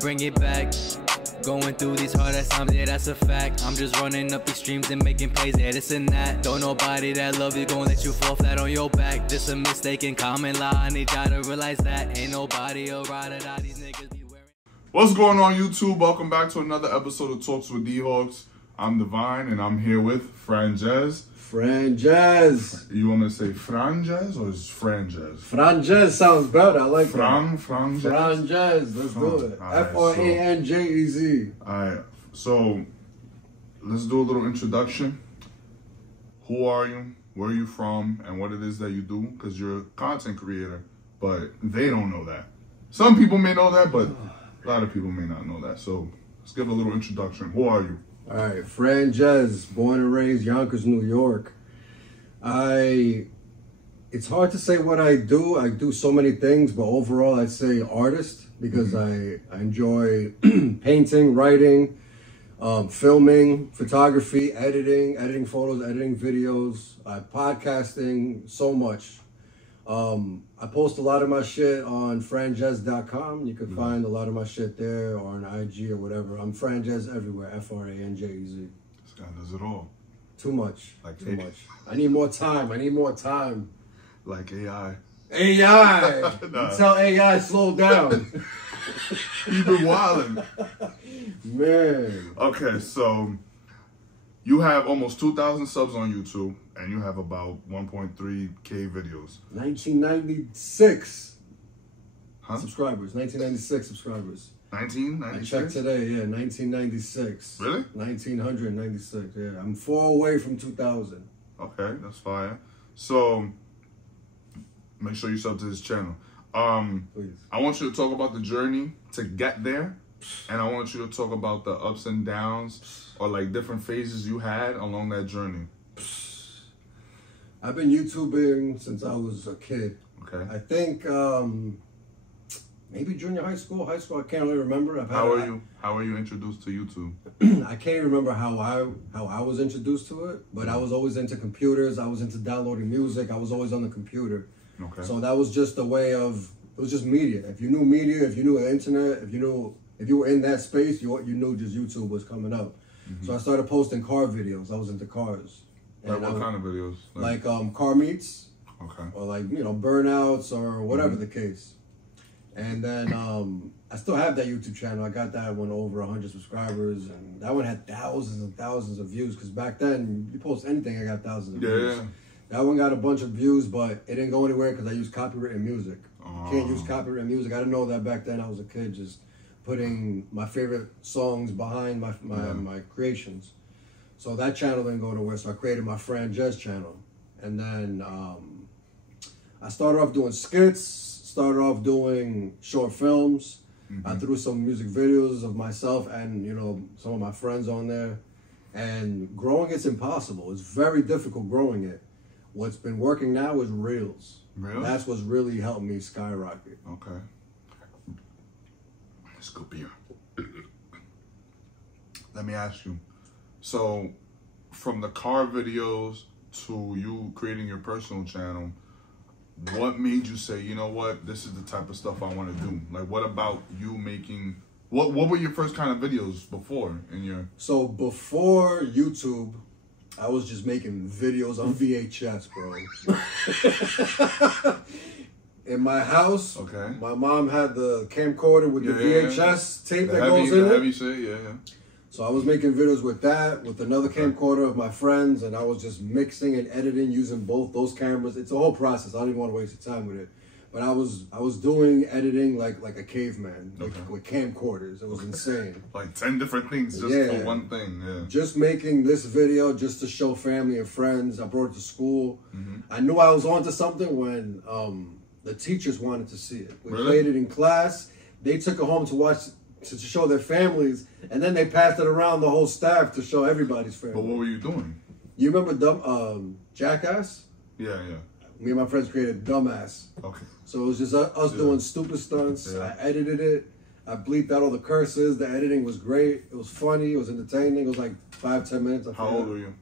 bring it back. Going through these hard ass times, yeah, that's a fact. I'm just running up these streams and making plays, yeah, this and that. Don't nobody that love you gon' let you fall flat on your back. This a mistaken common law, I need y'all to realize that. Ain't nobody a ride or die, these niggas be wearing. What's going on, YouTube? Welcome back to another episode of Talks with DHAWKS. I'm Divine, and I'm here with Franjez. Franjez. You want me to say Franjez or is Franjez? Franjez sounds better. I like Franjez. Franjez. Let's do it. Right, Franjez. Alright, so let's do a little introduction. Who are you? Where are you from? And what it is that you do? Because you're a content creator, but they don't know that. Some people may know that, but a lot of people may not know that. So let's give a little introduction. Who are you? All right, Franjez, born and raised Yonkers, New York. It's hard to say what I do. I do so many things, but overall I'd say artist because I enjoy painting, writing, filming, photography, editing photos, editing videos, podcasting, so much. I post a lot of my shit on franjez.com. You can find a lot of my shit there or on IG or whatever. I'm Franjez everywhere, Franjez. This guy does it all. Too much. Like Too much. I need more time. Like AI. AI! Nah. Tell AI slow down. You've been wilding. Man. Okay, so you have almost 2,000 subs on YouTube, and you have about 1.3K videos. 1996 Huh? subscribers. 1996 subscribers. 1996? I checked today, yeah, 1996. Really? 1996, yeah. I'm 4 away from 2000. Okay, that's fire. So, make sure you sub to his channel. Please. I want you to talk about the journey to get there, and I want you to talk about the ups and downs or like different phases you had along that journey. I've been YouTubing since I was a kid. Okay. I think maybe junior high school, I can't really remember. How are you introduced to YouTube? I can't remember how I was introduced to it, but I was always into computers. I was into downloading music. I was always on the computer. Okay. So that was just a way of, it was just media. If you knew media, if you knew the internet, if you were in that space, you knew just YouTube was coming up. So I started posting car videos. I was into cars. Like what kind of videos? Like car meets. Okay. Or like, burnouts or whatever the case. And then I still have that YouTube channel. I got that one over 100 subscribers, and that one had thousands and thousands of views. Because back then, you post anything, I got thousands of views. Yeah. That one got a bunch of views, but it didn't go anywhere because I used copywritten music. Can't use copywritten music. I didn't know that back then. I was a kid, just putting my favorite songs behind my creations. So that channel didn't go nowhere. So I created my Franjez channel, and then I started off doing skits. Started off doing short films. I threw some music videos of myself and some of my friends on there. And growing it's impossible. It's very difficult growing it. What's been working now is Reels. Really? That's what's really helped me skyrocket. Okay. Let's go beer. Let me ask you. So, from the car videos to you creating your personal channel, what made you say, you know what, this is the type of stuff I want to do? Like, what about you making, what were your first kind of videos before in your... So before YouTube, I was just making videos on VHS, bro. In my house, my mom had the camcorder with the VHS tape that goes in it. Heavy shit, yeah. So I was making videos with that, with another camcorder of my friends, and I was just mixing and editing using both those cameras. It's a whole process. I don't even want to waste your time with it. But I was doing editing like a caveman, with camcorders. It was insane. Like 10 different things just for one thing, yeah. Just making this video just to show family and friends. I brought it to school. I knew I was onto something when the teachers wanted to see it. We played it in class. They took it home to watch to show their families, and then they passed it around the whole staff to show everybody's family. But what were you doing? You remember Jackass? Yeah. Me and my friends created Dumbass. Okay. So it was just us doing stupid stunts. I edited it. I bleeped out all the curses. The editing was great. It was funny. It was entertaining. It was like 5-10 minutes. How old were you?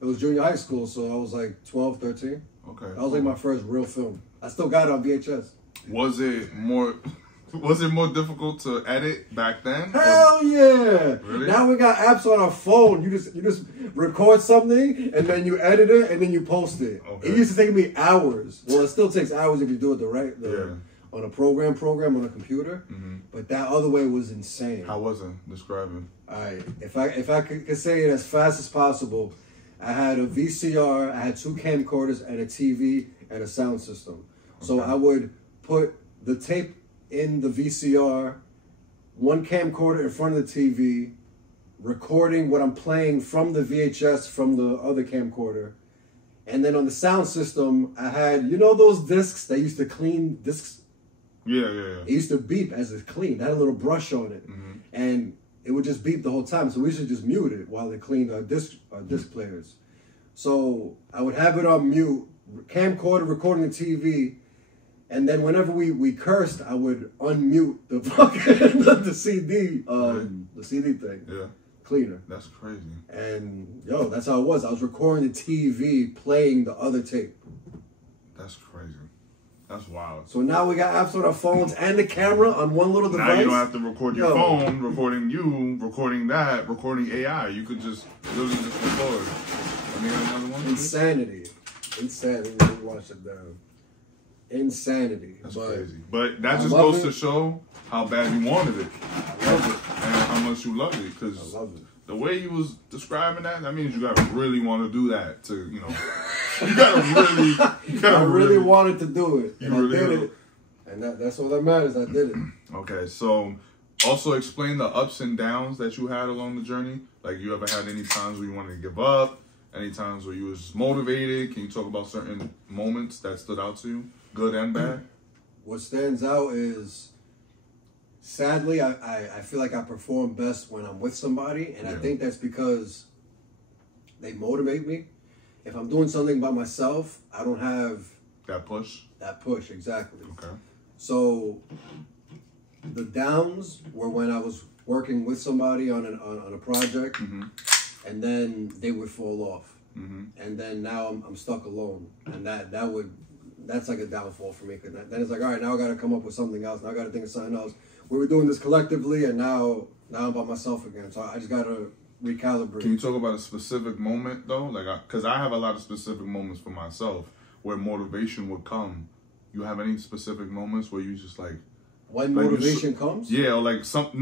It was junior high school, so I was like 12, 13. Okay. That was like my first real film. I still got it on VHS. Was it more... Was it more difficult to edit back then? Hell yeah! Really? Now we got apps on our phone. You just record something and then you edit it and then you post it. Okay. It used to take me hours. Well, it still takes hours if you do it on a program on a computer. Mm-hmm. But that other way was insane. How was it? Describing. All right, if I could say it as fast as possible, I had a VCR, I had 2 camcorders and a TV and a sound system. Okay. So I would put the tape in the VCR, 1 camcorder in front of the TV, recording what I'm playing from the VHS from the other camcorder. And then on the sound system, I had, you know those discs that used to clean discs? Yeah. It used to beep as it cleaned. It had a little brush on it. Mm-hmm. And it would just beep the whole time. So we should just mute it while it cleaned our disc players. So I would have it on mute, camcorder recording the TV. And then whenever we cursed, I would unmute the fucking the CD the CD thing. Yeah. Cleaner. That's crazy. And yo, that's how it was. I was recording the TV, playing the other tape. That's crazy. That's wild. So now we got apps on our phones and the camera on one little device. Now you don't have to record your phone, recording you, recording that, recording AI. You could just literally just record. Let me get another one. Insanity. Let me watch it down. Insanity. That's crazy. But that just goes to show how bad you wanted it. I love it. And how much you loved it. Because the way you was describing that means you gotta really want to do that to, you know. I really wanted to do it. And really I did it. And that's all that matters. I did it. Okay, so also explain the ups and downs that you had along the journey. Like, you ever had any times where you wanted to give up? Any times where you was motivated? Can you talk about certain moments that stood out to you? Good and bad? What stands out is, sadly, I feel like I perform best when I'm with somebody. And I think that's because they motivate me. If I'm doing something by myself, I don't have... That push? That push, exactly. Okay. So, the downs were when I was working with somebody on a project, and then they would fall off. And then now I'm stuck alone. And that's like a downfall for me. Cause then it's like, all right, now I got to come up with something else. Now I got to think of something else. We were doing this collectively, and now I'm by myself again. So I just got to recalibrate. Can you talk about a specific moment, though? Like, because I have a lot of specific moments for myself where motivation would come. You have any specific moments where you just like... When motivation comes? Yeah, or like something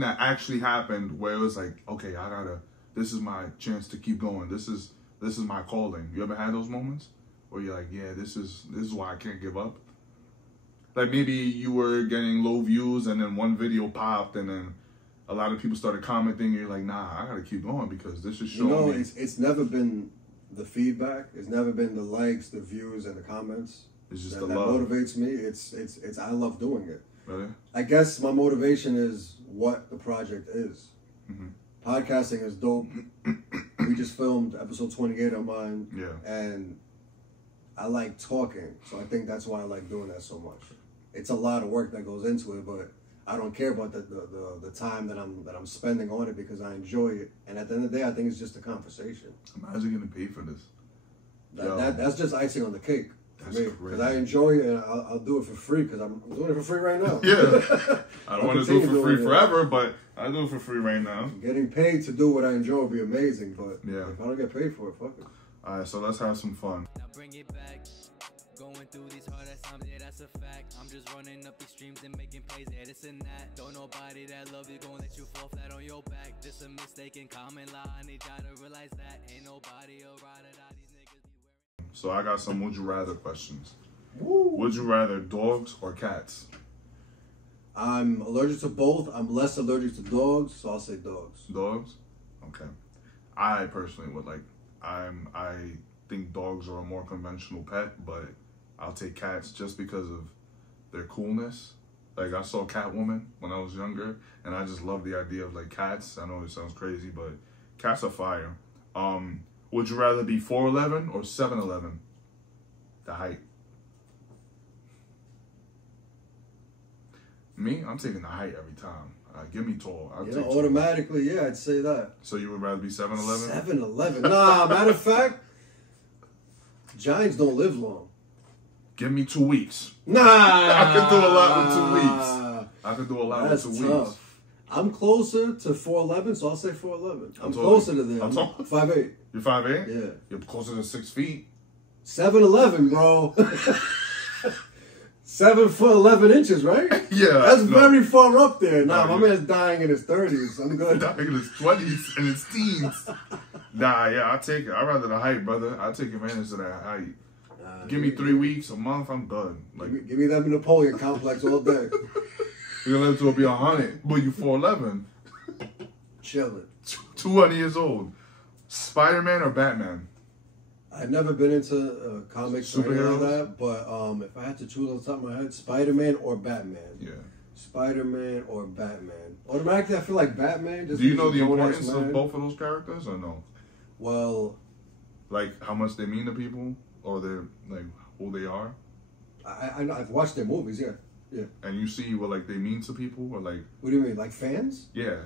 that actually happened where it was like, okay, this is my chance to keep going. This is my calling. You ever had those moments where you're like, yeah, this is why I can't give up? Like, maybe you were getting low views and then one video popped and then a lot of people started commenting and you're like, nah, I gotta keep going because this is showing me. It's never been the feedback. It's never been the likes, the views, and the comments. It's just that love. Motivates me. It's I love doing it. Really? I guess my motivation is what the project is. Podcasting is dope. We just filmed episode 28 of mine. Yeah. And I like talking, so I think that's why I like doing that so much. It's a lot of work that goes into it, but I don't care about the time that I'm spending on it because I enjoy it. And at the end of the day, I think it's just a conversation. Imagine getting paid for this. That's just icing on the cake. That's crazy. Because I enjoy it and I'll do it for free because I'm doing it for free right now. Yeah. I don't want to do it for free forever, but I do it for free right now. Getting paid to do what I enjoy would be amazing, but yeah. If I don't get paid for it, fuck it. Alright, so let's have some fun. Now bring it back. Going through these hard times, yeah, that's a fact. I'm just running up these streams and making plays, yeah, this and that. Don't nobody that love you gonna let you fall flat on your back. This a mistaken common law, I need y'all to realize that. Ain't nobody a ride or die, these niggas be wearing. So I got some would you rather questions. Woo. Would you rather dogs or cats? I'm allergic to both. I'm less allergic to dogs, so I'll say dogs. Dogs? Okay. I personally would like, I think dogs are a more conventional pet, but I'll take cats just because of their coolness. Like, I saw Catwoman when I was younger, and I just love the idea of, like, cats. I know it sounds crazy, but cats are fire. Would you rather be 4'11" or 7'11"? The height. Me, I'm taking the height every time. Give me tall. Automatically, yeah, I'd say that. So you would rather be 7'11"? 7'11". Nah, matter of fact, giants don't live long. Give me 2 weeks. Nah. I can do a lot in 2 weeks. I could do a lot in 2 weeks. Tough. I'm closer to 4'11", so I'll say 4'11". I'm closer to them. I'm 5'8". You're 5'8"? Yeah. You're closer to 6 feet. 7'11", bro. 7'11", right? Yeah. That's very far up there. Nah, my man's dying in his 30s. I'm good. Dying in his 20s and his teens. Nah, yeah, I'll take it. I'd rather the height, brother. I'll take advantage of that height. Give me 3 weeks, a month, I'm done. Like, give me that Napoleon complex all day. You're gonna live to be 100, but you 4'11". Chilling. 200 years old. Spider-Man or Batman? I've never been into comics or anything like that, but if I had to choose on the top of my head, Spider-Man or Batman. Yeah. Spider-Man or Batman. Automatically, I feel like Batman. Just do you know the importance of both of those characters or no? Well, like how much they mean to people, or they're like who they are. I've watched their movies, yeah. Yeah. And you see what like they mean to people, or like. What do you mean, like fans? Yeah.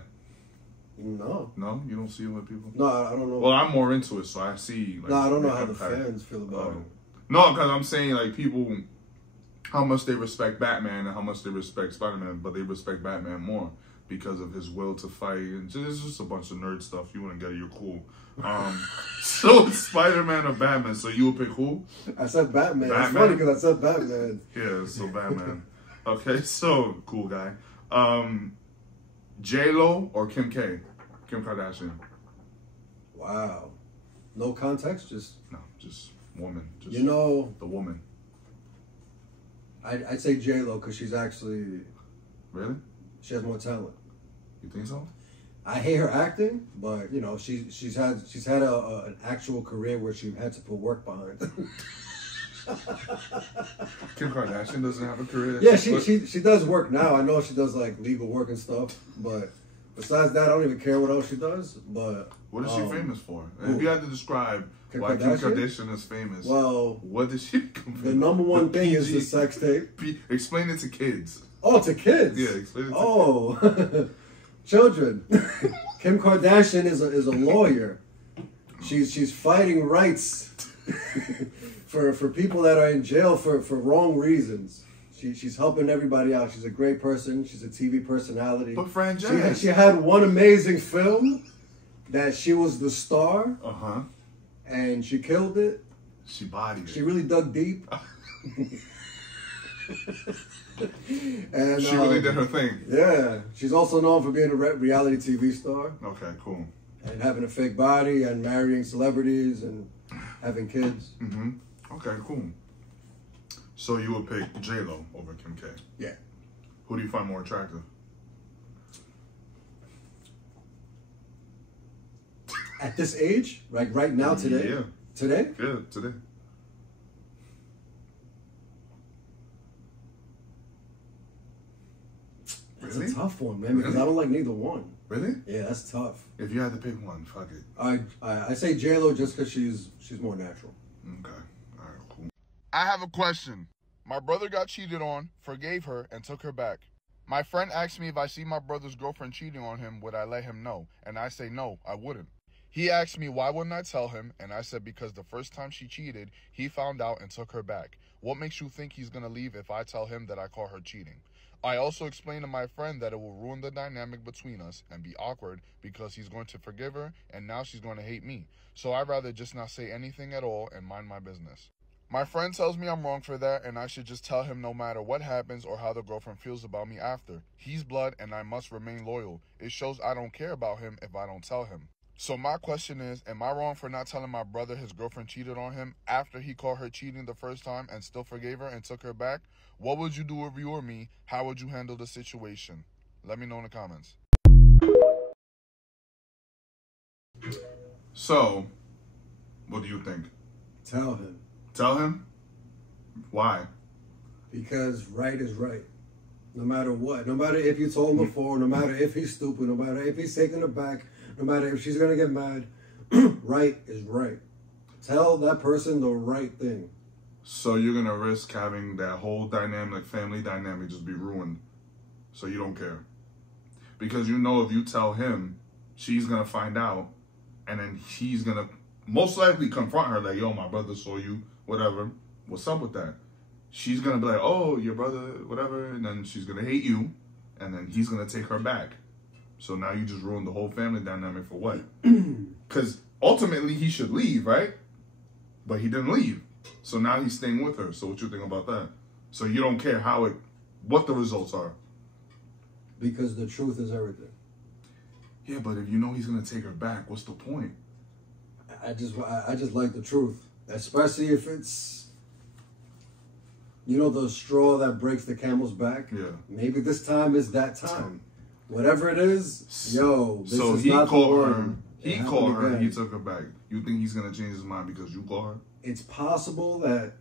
No. No, you don't see it with people. No, I don't know. Well, I'm more into it, so I see. Like, no, I don't know how the fans feel about it. No, because I'm saying like people, how much they respect Batman and how much they respect Spider-Man, but they respect Batman more because of his will to fight, and it's just a bunch of nerd stuff. You wouldn't get it, you're cool. So it's Spider-Man or Batman. So you would pick who? I said Batman. It's funny because I said Batman. Yeah, so Batman. Okay, so cool guy. J-Lo or Kim K? Kim Kardashian. Wow. No context, just woman. Just you know, the woman. I'd say J-Lo because she's actually. Really? She has more talent. You think so? I hate her acting, but you know she's had an actual career where she had to put work behind. Kim Kardashian doesn't have a career. Yeah, she does work now. I know she does like legal work and stuff, but besides that, I don't even care what else she does. But what is she famous for? If you had to describe why Kim Kardashian is famous, well, what does she become famous? The number one thing is the sex tape. Explain it to kids. Oh, to kids. Yeah, explain it to kids. Children. Kim Kardashian is a lawyer. She's fighting rights for people that are in jail for wrong reasons. She's helping everybody out. She's a great person. She's a TV personality. But Franjez, she had one amazing film that she was the star. And she killed it. She bodied it. She really dug deep. And she really did her thing. Yeah. She's also known for being a reality TV star. Okay, cool. And having a fake body and marrying celebrities and having kids. Okay, cool. So you would pick J-Lo over Kim K? Yeah. Who do you find more attractive? At this age? Like right now, today? Yeah. Today? Yeah, today. That's a tough one, man, because I don't like neither one. Really? Yeah, that's tough. If you had to pick one, fuck it. I say J-Lo just because she's more natural. Okay. All right, cool. I have a question. My brother got cheated on, forgave her, and took her back. My friend asked me if I see my brother's girlfriend cheating on him, would I let him know? And I say no, I wouldn't. He asked me why wouldn't I tell him, and I said because the first time she cheated, he found out and took her back. What makes you think he's going to leave if I tell him that I caught her cheating? I also explained to my friend that it will ruin the dynamic between us and be awkward because he's going to forgive her and now she's going to hate me. So I'd rather just not say anything at all and mind my business. My friend tells me I'm wrong for that and I should just tell him no matter what happens or how the girlfriend feels about me after. He's blood and I must remain loyal. It shows I don't care about him if I don't tell him. So my question is, am I wrong for not telling my brother his girlfriend cheated on him after he caught her cheating the first time and still forgave her and took her back? What would you do if you were me? How would you handle the situation? Let me know in the comments. So, what do you think? Tell him. Tell him? Why? Because right is right. No matter what. No matter if you told him before, no matter if he's stupid, no matter if he's taking her back, no matter if she's going to get mad, right is right. Tell that person the right thing. So you're going to risk having that whole dynamic, family dynamic just be ruined. So you don't care. Because you know if you tell him, she's going to find out. And then he's going to most likely confront her like, yo, my brother saw you, whatever. What's up with that? She's going to be like, oh, your brother, whatever. And then she's going to hate you. and then he's gonna take her back. So now you just ruined the whole family dynamic for what? Because ultimately he should leave, right? But he didn't leave. So now he's staying with her. So what you think about that? So you don't care what the results are? Because the truth is everything. Yeah, but if you know he's gonna take her back, what's the point? I just like the truth, especially if it's, you know, the straw that breaks the camel's back. Yeah. Maybe this time is that time. Whatever it is, yo, this so is he not called the her. one. He called her. He took her back. You think he's gonna change his mind because you call her? It's possible that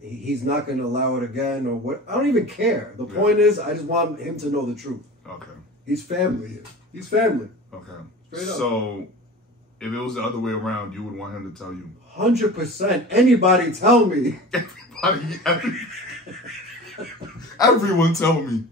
he's not gonna allow it again, or what? I don't even care. The point is, I just want him to know the truth. Okay. He's family here. He's family. Okay. Straight up. So, if it was the other way around, you would want him to tell you. 100%. Anybody tell me. Everyone tell me.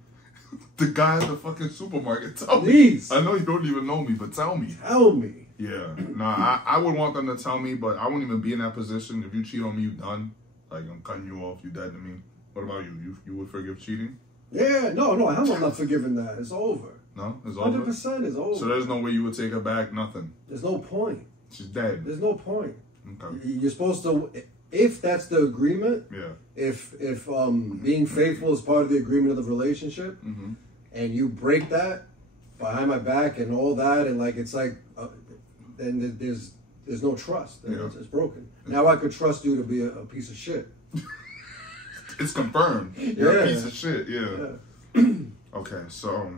The guy at the fucking supermarket, tell Please. me. I know you don't even know me, but tell me. Tell me. Yeah. Nah, I would want them to tell me, but I wouldn't even be in that position. If you cheat on me, you done. Like, I'm cutting you off, you dead to me. What about you? You would forgive cheating? Yeah, no, I'm not forgiving that. It's over. No? It's over? 100% is over. So there's no way you would take her back? Nothing? There's no point. She's dead? There's no point. Okay. You're supposed to, if that's the agreement, yeah. if being faithful is part of the agreement of the relationship, and you break that behind my back and all that, and like, it's like, then there's no trust. Yeah. It's broken. Now I could trust you to be a piece of shit. It's confirmed. You're a piece of shit. Yeah. Okay, so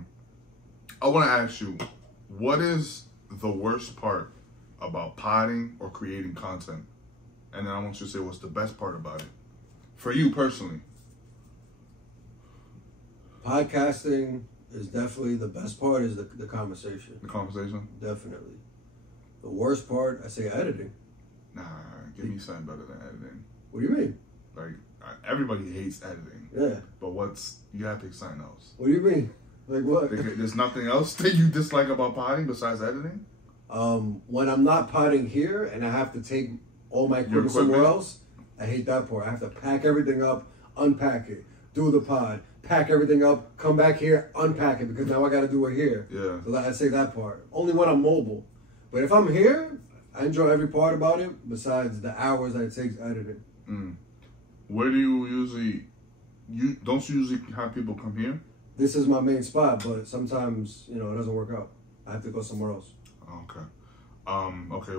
I want to ask you, what is the worst part about potting or creating content? And then I want you to say what's the best part about it for you personally. Podcasting is definitely the best part. Is the conversation. The conversation. Definitely. The worst part, I say editing. Nah, give me something better than editing. What do you mean? Like, everybody hates editing. Yeah. But you gotta pick something else. What do you mean? Like what? There's nothing else that you dislike about potting besides editing? When I'm not potting here and I have to take all my equipment somewhere else, I hate that part. I have to pack everything up, unpack it, do the pod, pack everything up, come back here, unpack it, because now I got to do it here. Yeah. So I'd say that part. Only when I'm mobile. But if I'm here, I enjoy every part about it besides the hours that it takes editing. Where do you usually, don't you usually have people come here? This is my main spot, but sometimes, it doesn't work out. I have to go somewhere else. Okay. Okay,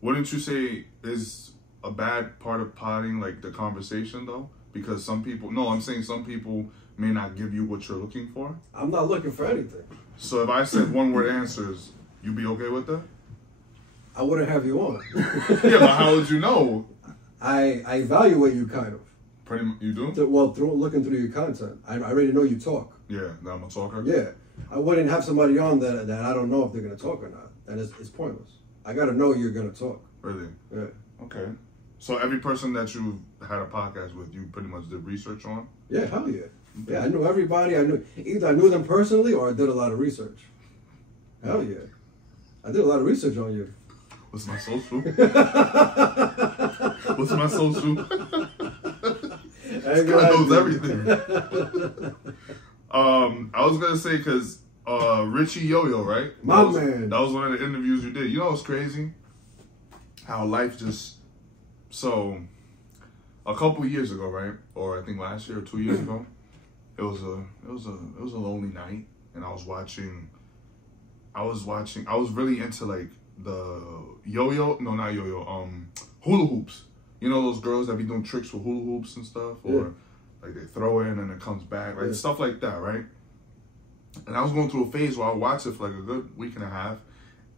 wouldn't you say is a bad part of potting, like the conversation though? Because some people may not give you what you're looking for. I'm not looking for anything. So if I said one word answers, you'd be okay with that? I wouldn't have you on. Yeah, but how would you know? I evaluate you kind of. Pretty much, you do? Looking through your content. I already know you talk. Yeah, that I'm a talker? Yeah. I wouldn't have somebody on that I don't know if they're going to talk or not. And it's pointless. I got to know you're going to talk. Really? Yeah. Okay. So every person that you had a podcast with, you pretty much did research on? Yeah, hell yeah. Yeah, I knew everybody. Either I knew them personally or I did a lot of research. Hell yeah. I did a lot of research on you. What's my social? What's my social? This guy knows everything. I was gonna say because Richie Yo-Yo, right? Man. That was one of the interviews you did. You know what's crazy? How life just a couple years ago, right? Or I think last year or 2 years ago, it was a lonely night, and I was really into like the hula hoops. You know those girls that be doing tricks with hula hoops and stuff, or like they throw in and it comes back, like stuff like that, right? And I was going through a phase where I watched it for like a good week and a half,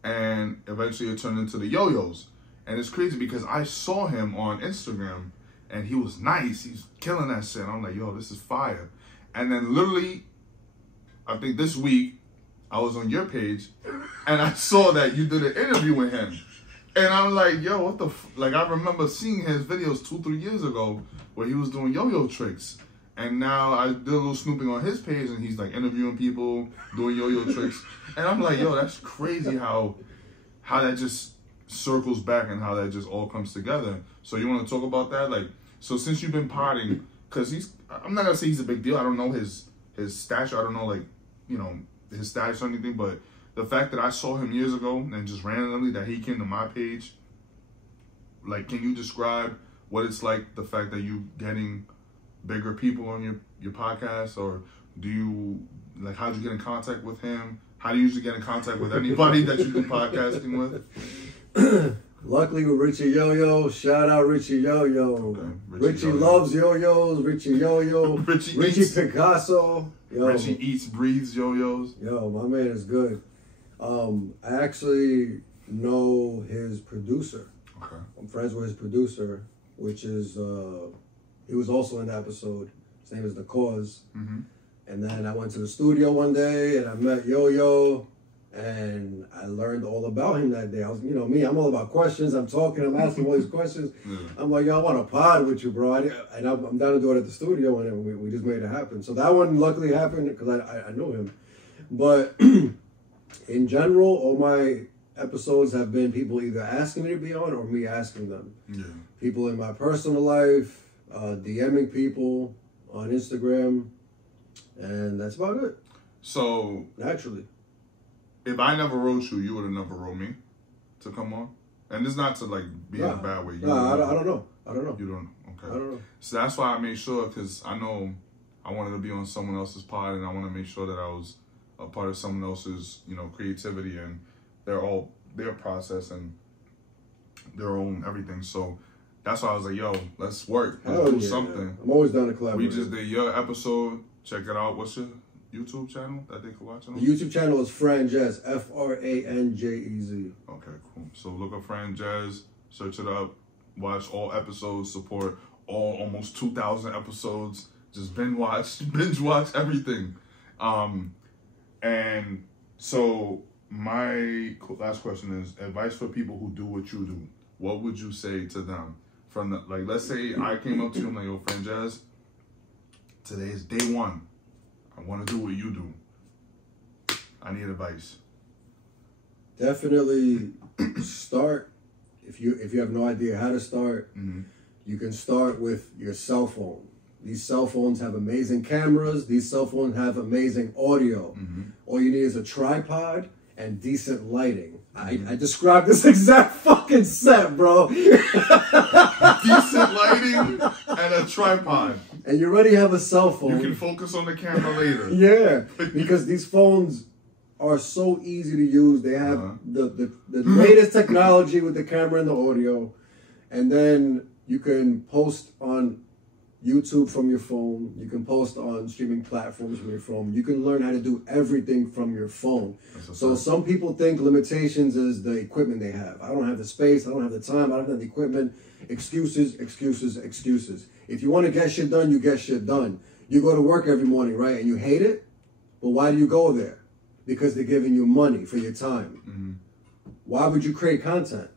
and eventually it turned into the yo-yos. And it's crazy because I saw him on Instagram, and he was nice. He's killing that shit. I'm like, yo, this is fire. And then literally, I think this week, I was on your page, and I saw that you did an interview with him. And I'm like, yo, what the like, I remember seeing his videos 2-3 years ago where he was doing yo-yo tricks. And now I did a little snooping on his page, and he's like interviewing people, doing yo-yo tricks. And I'm like, yo, that's crazy how that just circles back and how that just all comes together. So you want to talk about that? Like, so since you've been potting, because I'm not gonna say he's a big deal. I don't know his stature. I don't know, like, you know, his status or anything. But the fact that I saw him years ago and just randomly that he came to my page, like, can you describe what it's like, the fact that you getting bigger people on your podcast, or do you, like, how'd you get in contact with him? How do you usually get in contact with anybody that you do podcasting with? Luckily with Richie Yo-Yo, shout out Richie Yo-Yo. Okay. Richie loves yo-yos, Richie Yo-Yo, Richie Picasso. Yo. Richie eats, breathes yo-yos. Yo, my man is good. I actually know his producer. Okay. I'm friends with his producer, which is, he was also in the episode. His name is The Cause. Mm-hmm. And then I went to the studio one day and I met Yo-Yo and I learned all about him that day. I was, you know, me, I'm all about questions. I'm talking, I'm asking all these questions. Yeah. I'm like, yo, I want to pod with you, bro. And I'm down to do it at the studio, and we just made it happen. So that one luckily happened because I know him. But in general, all my episodes have been people either asking me to be on or me asking them. Yeah. People in my personal life, DMing people on Instagram, and that's about it. So naturally, if I never wrote you, you would have never wrote me to come on. And it's not to, like, be in a bad way. I don't know. You don't? Okay. I don't know. So that's why I made sure, because I know I wanted to be on someone else's pod, and I want to make sure that I was a part of someone else's, you know, creativity and their process and their own everything. So that's why I was like, yo, let's work. Let's do something. I'm always down to collaborate. We just did your episode. Check it out. What's your YouTube channel that they can watch on? The YouTube channel is Franjez, Franjez. Okay, cool. So look up Franjez, search it up, watch all episodes, support all almost 2,000 episodes. Just binge watch everything. And so my last question is advice for people who do what you do. What would you say to them? From the, like, let's say I came up to you and like, yo, Franjez, today is day one. I want to do what you do. I need advice. Definitely start. If you have no idea how to start, you can start with your cell phone. These cell phones have amazing cameras. These cell phones have amazing audio. All you need is a tripod and decent lighting. I described this exact fucking set, bro. Decent lighting and a tripod. And you already have a cell phone. You can focus on the camera later. Yeah, because these phones are so easy to use. They have the latest technology with the camera and the audio. And then you can post on YouTube from your phone. You can post on streaming platforms from your phone. You can learn how to do everything from your phone. So some people think limitations is the equipment they have. I don't have the space. I don't have the time. I don't have the equipment. Excuses, excuses, excuses. If you want to get shit done, you get shit done. You go to work every morning, right? And you hate it. But why do you go there? Because they're giving you money for your time. Why would you create content?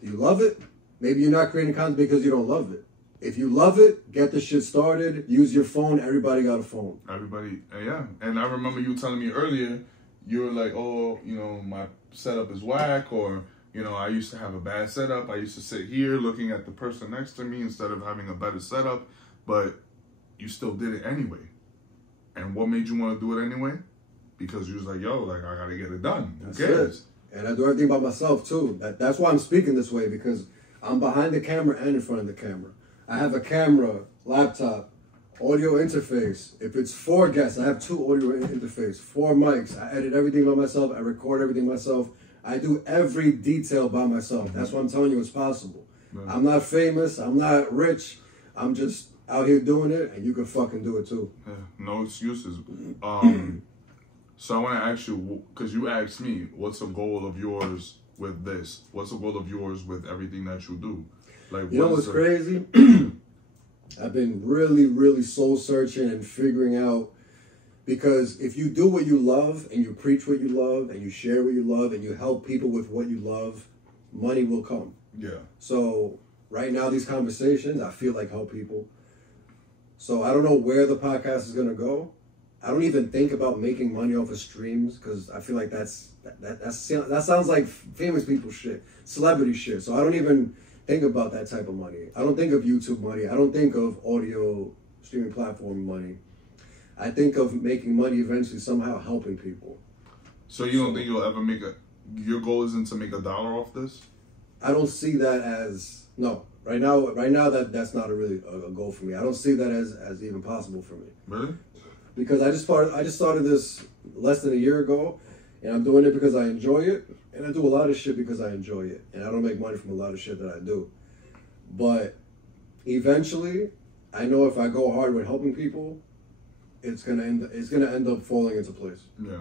Do you love it? Maybe you're not creating content because you don't love it. If you love it, get the shit started. Use your phone. Everybody got a phone. Everybody, yeah. And I remember you telling me earlier, you were like, oh, you know, my setup is whack, or, you know, I used to have a bad setup. I used to sit here looking at the person next to me instead of having a better setup, but you still did it anyway. And what made you want to do it anyway? Because you was like, yo, like, I got to get it done. Who cares? And I do everything by myself, too. That's why I'm speaking this way, because I'm behind the camera and in front of the camera. I have a camera, laptop, audio interface. If it's 4 guests, I have 2 audio interface, 4 mics. I edit everything by myself. I record everything myself. I do every detail by myself. That's why I'm telling you it's possible. Right. I'm not famous. I'm not rich. I'm just out here doing it, and you can fucking do it too. Yeah, no excuses. So I want to ask you, because you asked me, what's a goal of yours with this? What's a goal of yours with everything that you do? Like, you know what's crazy? I've been really, really soul searching and figuring out, because if you do what you love and you preach what you love and you share what you love and you help people with what you love, money will come. Yeah. So right now, these conversations, I feel like help people. So I don't know where the podcast is going to go. I don't even think about making money off of streams, because I feel like that sounds like famous people shit, celebrity shit. So I don't even think about that type of money. I don't think of YouTube money. I don't think of audio streaming platform money. I think of making money eventually somehow helping people. So you don't think you'll ever make your goal isn't to make $1 off this? I don't see that as, no. Right now that's not really a goal for me. I don't see that as even possible for me. Really? Because I just started this less than a year ago, and I'm doing it because I enjoy it, and I do a lot of shit because I enjoy it, and I don't make money from a lot of shit that I do. But eventually, I know if I go hard with helping people, it's gonna end up falling into place. Yeah.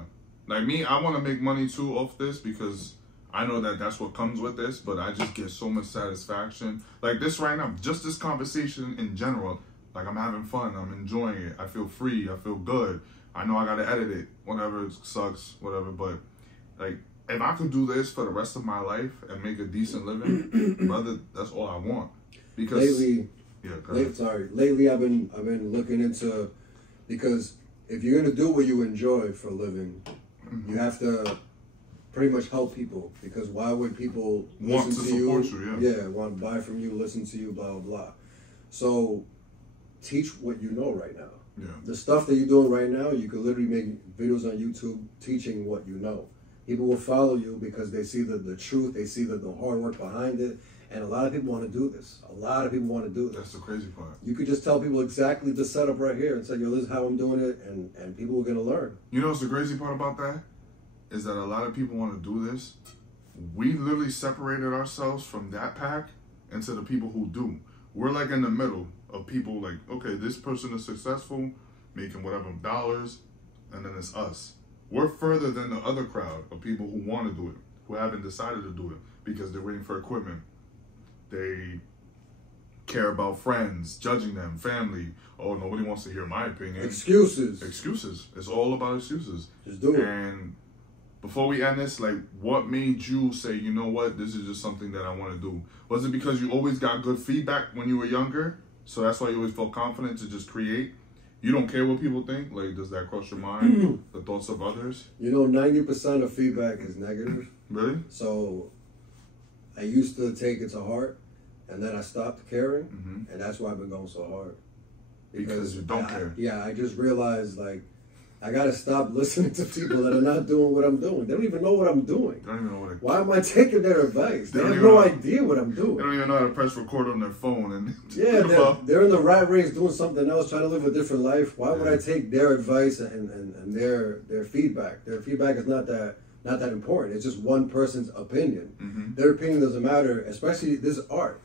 Like me, I want to make money too off this because I know that that's what comes with this, but I just get so much satisfaction. Like this right now, just this conversation in general, like I'm having fun, I'm enjoying it, I feel free, I feel good. I know I gotta edit it, whatever, it sucks, whatever, but like if I could do this for the rest of my life and make a decent living, brother, that's all I want. Because lately I've been looking into, because if you're gonna do what you enjoy for a living, you have to pretty much help people, because why would people want listen to to support you? Yeah, Yeah, want to buy from you, listen to you, blah, blah, blah. So teach what you know right now. Yeah. The stuff that you're doing right now, you could literally make videos on YouTube teaching what you know. People will follow you because they see the truth, they see the hard work behind it, and a lot of people want to do this. A lot of people want to do this. That's the crazy part. You could just tell people exactly the setup right here and say, yo, this is how I'm doing it, and people are going to learn. You know what's the crazy part about that? Is that a lot of people want to do this. We literally separated ourselves from that pack into the people who do. We're like in the middle of people like, okay, this person is successful, making whatever dollars, and then it's us. We're further than the other crowd of people who want to do it, who haven't decided to do it because they're waiting for equipment. They care about friends, judging them, family. Oh, nobody wants to hear my opinion. Excuses. Excuses. It's all about excuses. Just do it. And before we end this, like, what made you say, you know what, this is just something that I want to do? Was it because you always got good feedback when you were younger? So that's why you always felt confident to just create? You don't care what people think? Like, does that cross your mind? The thoughts of others? You know, 90% of feedback is negative. Really? So I used to take it to heart, and then I stopped caring, and that's why I've been going so hard. Because you don't care. Yeah, I just realized, like, I gotta stop listening to people that are not doing what I'm doing. They don't even know what I'm doing. They don't even know what Why am I taking their advice? They have don't no even idea what I'm doing. They don't even know how to press record on their phone. And yeah, they're in the rat race doing something else, trying to live a different life. Why would I take their advice and their feedback? Their feedback is not that important. It's just one person's opinion. Their opinion doesn't matter, especially this art.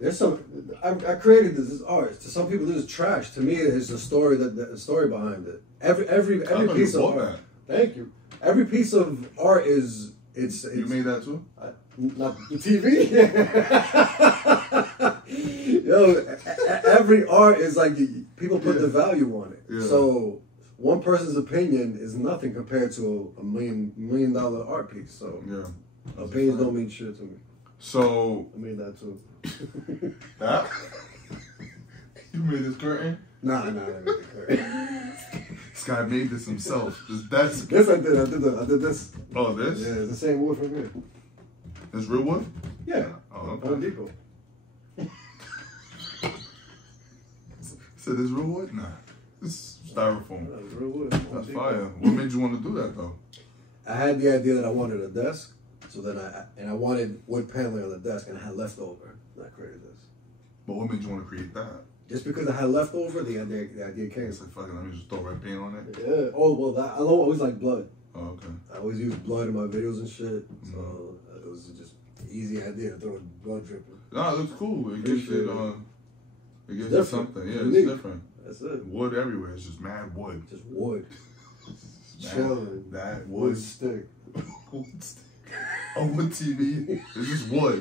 There's some. I created this is art. To some people, this is trash. To me, it's the story the story behind it. Every piece of art. Thank you. Every piece of art is it's. You made that too? Not the TV. Yo, every art is like people put the value on it. Yeah. So one person's opinion is nothing compared to a $1 million art piece. So yeah, opinions don't mean shit to me. So I made that too. That? You made this curtain? Nah, I made the curtain. This guy made this himself. This I did this. Oh, this? Yeah, it's the same wood from here. It's real wood? Yeah. Oh, okay. Home Depot. So this real wood? Nah. This is styrofoam. That's real wood. That's fire. What made you want to do that though? I had the idea that I wanted a desk. So then I wanted wood paneling on the desk, and I had leftover. And I created this. But what made you want to create that? Just because I had leftover, the idea came. It's like, fuck it, let me just throw red paint on it. Yeah. Oh, well, I always like blood. Oh, okay. I always use blood in my videos and shit. So it was just an easy idea to throw blood dripping. No, it looks cool. It gives it something. Yeah, it's different. That's it. Wood everywhere. It's just mad wood. Just wood. Chilling. That wood. Stick. Wood stick. Oh, wood TV. It's just wood.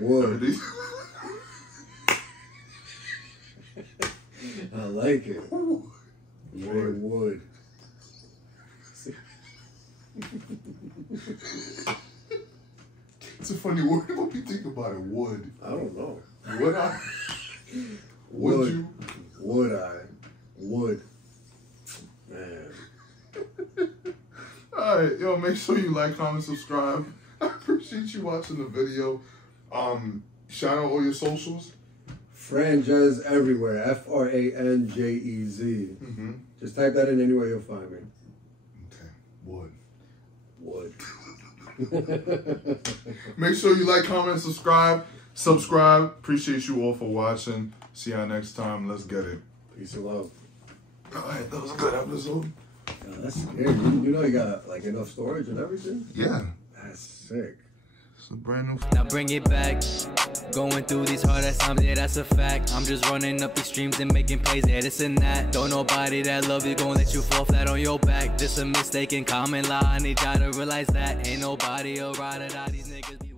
Wood. I like it. Very wood. It's a funny word. What do you think about it? Wood. I don't know. Would I? Would you? Would I? Would. Man. Alright, yo, make sure you like, comment, subscribe. I appreciate you watching the video. Shout out all your socials. Franjez everywhere. Franjez. Just type that in anywhere you'll find me. Okay. Wood. Make sure you like, comment, subscribe. Appreciate you all for watching. See y'all next time. Let's get it. Peace and love. All right, that was a good episode. That's scary. You know you got like enough storage and everything? Yeah. That's sick. It's a brand new. Now bring it back. Going through these hard ass times, yeah, that's a fact. I'm just running up these streams and making plays, yeah, this and that. Don't nobody that love you gon' let you fall flat on your back. This a mistaken common law. I need y'all to realize that ain't nobody a ride or die. These niggas be